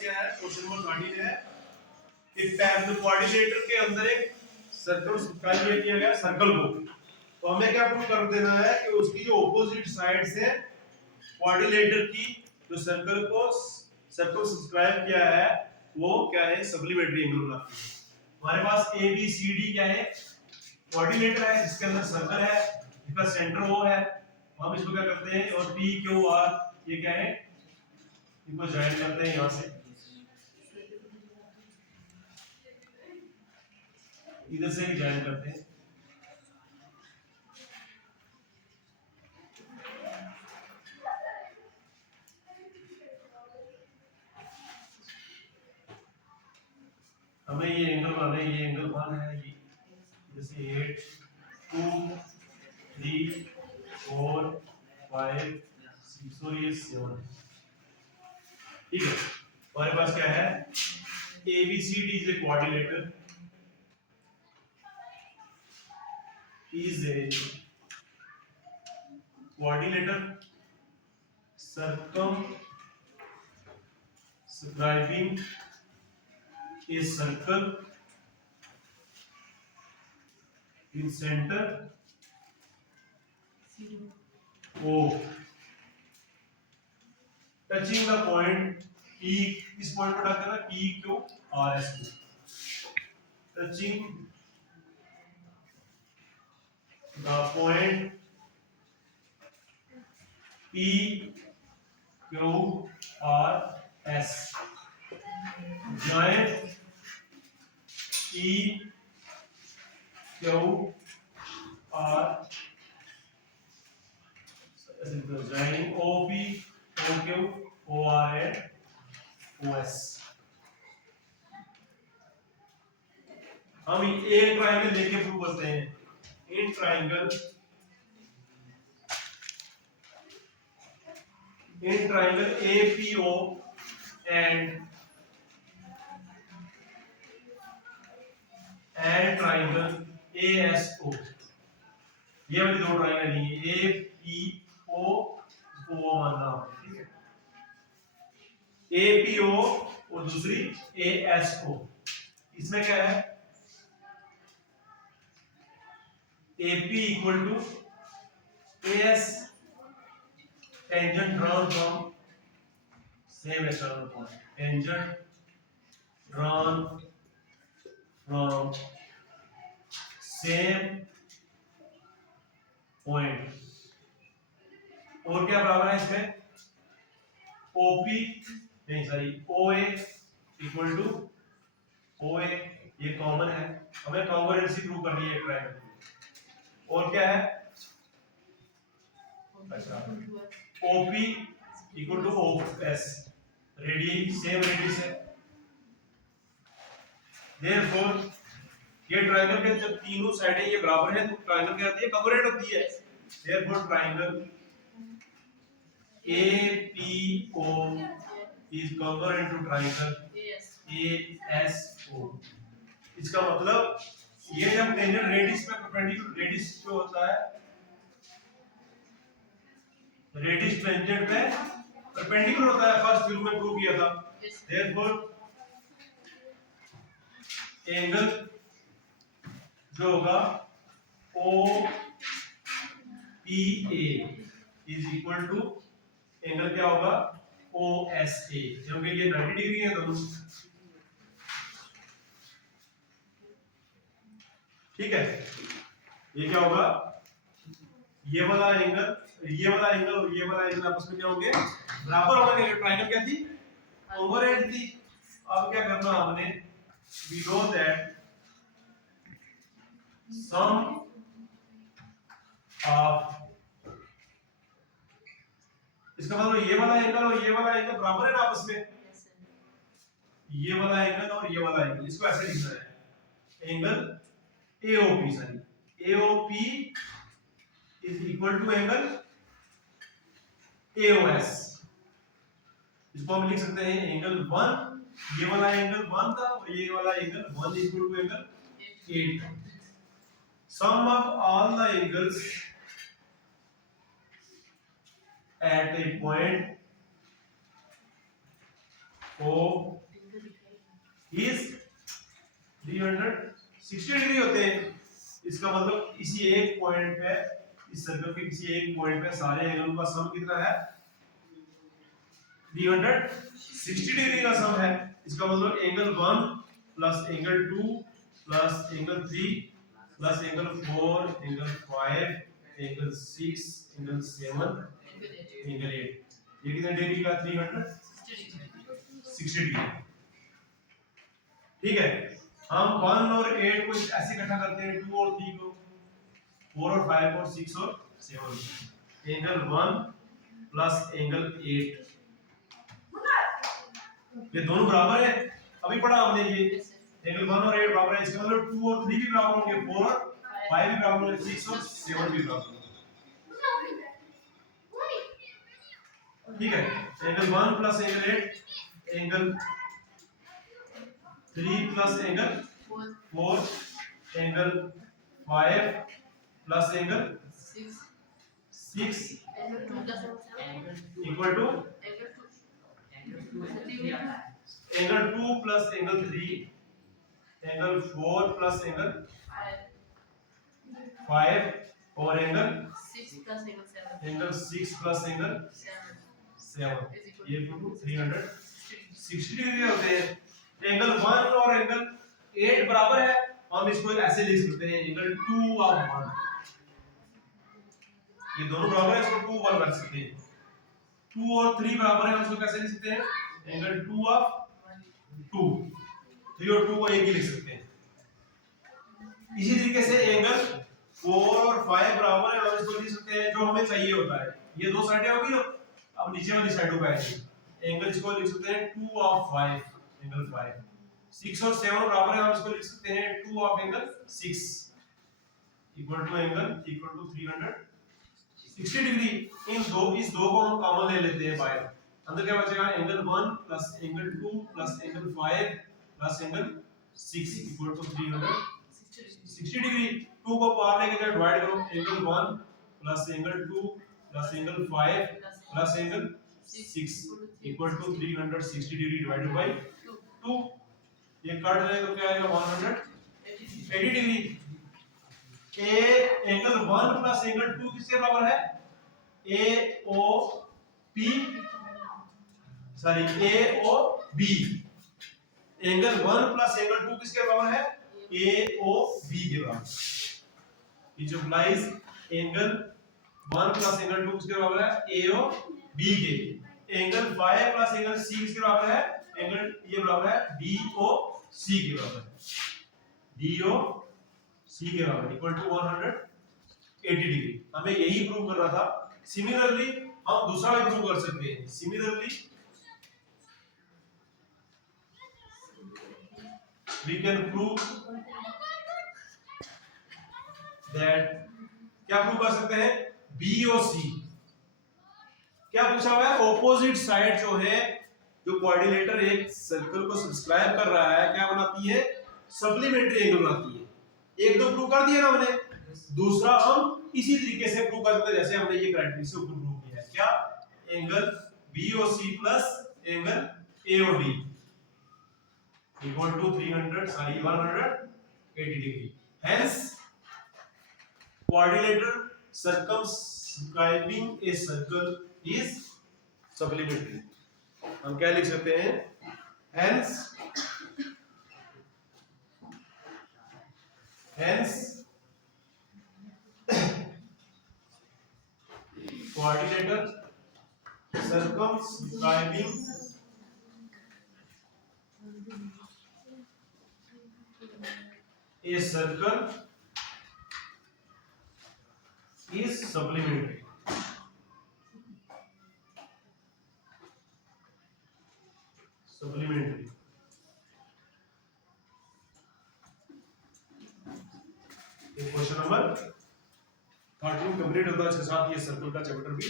क्या है, question number 13 है कि कोऑर्डिनेटर के अंदर एक सर्कल सब्सक्राइब किया गया सर्कल को, तो हमें क्या प्रूव कर देना है कि उसकी जो ऑपोजिट साइड से कोऑर्डिनेटर की जो सर्कल सब्सक्राइब किया है वो क्या है, सप्लीमेंट्री एंगल बनाती है। हमारे पास ए बी सी डी क्या है, कोऑर्डिनेटर है जिसके अंदर सर्कल है, जिसका सेंटर O है, हम इसको क्या करते हैं, और P Q R ये क्या है, इनको ज्वाइन करते हैं, यहां से इधर से भी ज्वाइन करते हैं। हमें ये एंगल बनाना है, ये एंगल 1 है, ये जैसे 8 2 3 4 5 6 और ये 7, ठीक है। हमारे पास क्या है, A B C D is a coordinator, is a coordinator circumscribing a circle in center O touching the point P, इस पॉइंट पर टच करना P Q R S को, touching the point P Q R S, join P Q R, joining OP OQ OR and OS। हम एक triangle लेके prove करते हैं, in triangle APO and triangle ASO, ये वाली दो ट्रायंगल नहीं है, APO को मानना, ठीक है, APO और दूसरी ASO, इसमें क्या है, AP equal to AS, tangent drawn from same external point, tangent drawn from same point, और क्या बराबर है इसमें, OP नहीं sorry OA equal to OA, ये कॉमन है, हमें कॉन्ग्रुएंसी प्रूव करनी है ट्रायंगल, और क्या है, अच्छा OP equal to OS, radius same radius है, देयरफॉर ये ट्रायंगल के जब तीनों साइडें ये बराबर है तो ट्रायंगल क्या होती है, कॉन्ग्रुएंट होती है, therefore triangle APO is congruent to triangle ASO। इसका मतलब ये जब टेंजेंट रेडियस में परपेंडिकुलर, रेडियस जो होता है, रेडियस टेंजेंट पे परपेंडिकुलर होता है, फर्स्ट फिल्म में प्रूव किया था, देयरफॉर एंगल जो होगा OPA is equal to angle क्या होगा OSA, क्योंकि ये 90 डिग्री है दोनों, ठीक है। ये क्या होगा, ये वाला एंगल और ये वाला एंगल आपस में क्या होंगे, बराबर होंगे, ट्रायंगल क्या थी, कॉन्ग्रुएंट थी। अब क्या करना हमने, we know that sum of, इसका मतलब ये वाला एंगल और ये वाला एंगल बराबर है ना आपस में, ये वाला एंगल और ये वाला एंगल, इसको ऐसे लिखना है, angle AOP sorry AOP is equal to angle AOS, इसको हम लिख सकते हैं एंगल 1, ये वाला एंगल 1 था और ये वाला angle 1 equal to angle 8, sum of all the angles at a point O is 360 degree होते हैं। इसका मतलब इसी एक पॉइंट पे, इस सर्कल के किसी एक पॉइंट पे सारे एंगलों का सम कितना है? 360 डिग्री का सम है। इसका मतलब angle 1 plus angle 2 plus angle 3 plus angle 4 angle 5 angle 6 angle 7 angle 8, ये कितने डिग्री का? 360 डिग्री। ठीक है, हम 1 और 8 को ऐसे इकट्ठा करते हैं, 2 और 3 को, 4 और 5 और 6 और 7, एंगल 1 प्लस एंगल 8, ये दोनों बराबर है। अभी पढ़ा हमने ये एंगल 1 और 8 बराबर है, इसका मतलब 2 और 3 भी बराबर होंगे, 4 और 5 भी बराबर होंगे, 6 और 7 भी बराबर होंगे। ठीक है, angle 1 plus angle 8, angle 3 plus angle 4, angle 5 plus angle 6 equal to angle 2 plus angle 3, angle 4 plus angle 5 और एंगल 6 प्लस एंगल 7, ये 360 डिग्री होते हैं। एंगल 1 और एंगल 8 बराबर है, हम इसको ऐसे लिख सकते हैं एंगल 2 ऑफ 1, ये दोनों बराबर है, इसको 2 1 रख सकते हैं। 2 और 3 बराबर है, हम इसको कैसे लिख सकते हैं? एंगल 2 ऑफ 2, 3 और 2 को एक ही लिख सकते हैं। इसी तरीके से एंगल 4 और 5 बराबर है, हम इसको लिख सकते हैं जो हमें चाहिए होता है। ये दो साइडें होगी ना, अब नीचे वाली साइडों पे आएंगे, एंगल इसको लिख सकते हैं 2 ऑफ 5, एंगल 5। 6 और 7 बराबर है, हम इसको लिख सकते हैं 2 of angle 6 equal to angle equal to 360 degree. इस दो को हम कॉमन ले लेते हैं बाहर, अंदर क्या बचेगा? Angle 1 plus angle 2 plus angle 5 plus angle 6 equal to 360 degree. 2 को पार लेके जब डिवाइड करो, angle 1 plus angle 2 plus angle 5 plus angle 6 equal to 360 degree divided by 2। ये कट जाए तो क्या आएगा? 180 डिग्री। ए एंगल 1 प्लस एंगल 2 किसके बराबर है? A O P sorry A O B. Angle 1 plus angle 2 किसके बराबर है? ए ओ बी के बराबर। It implies angle 1 plus angle 2 किसके बराबर है? ए ओ बी के। एंगल 5 प्लस एंगल 6 किसके बराबर है? एंगल ये बराबर है डी ओ सी के बराबर है, डी ओ सी के बराबर इक्वल टू 180 डिग्री। हमें यही प्रूव करना था। सिमिलरली हम दूसरा भी प्रूव कर सकते हैं। Similarly we can prove that, क्या प्रूव कर सकते हैं? BOC क्या पूछा हुआ है? ऑपोजिट साइड जो है, जो कोऑर्डिनेटर एक सर्कल को सब्सक्राइब कर रहा है, क्या बनाती है? सप्लीमेंट्री एंगल बनाती है। एक तो प्रूव कर दिया ना हमने, दूसरा हम इसी तरीके से प्रूव कर सकते हैं जैसे हमने ये क्राइटेरिया से ऊपर प्रूव किया है। क्या? Angle BOC plus angle AOD equal to 180 degree. Hence, quadrilateral circumscribing a circle is supplementary. हम क्या लिख सकते हैं? Hence, quadrilateral circumscribing a circle is supplementary. Supplementary. Question number 13 complete होता है, इसके साथ ये सर्कल का चैप्टर भी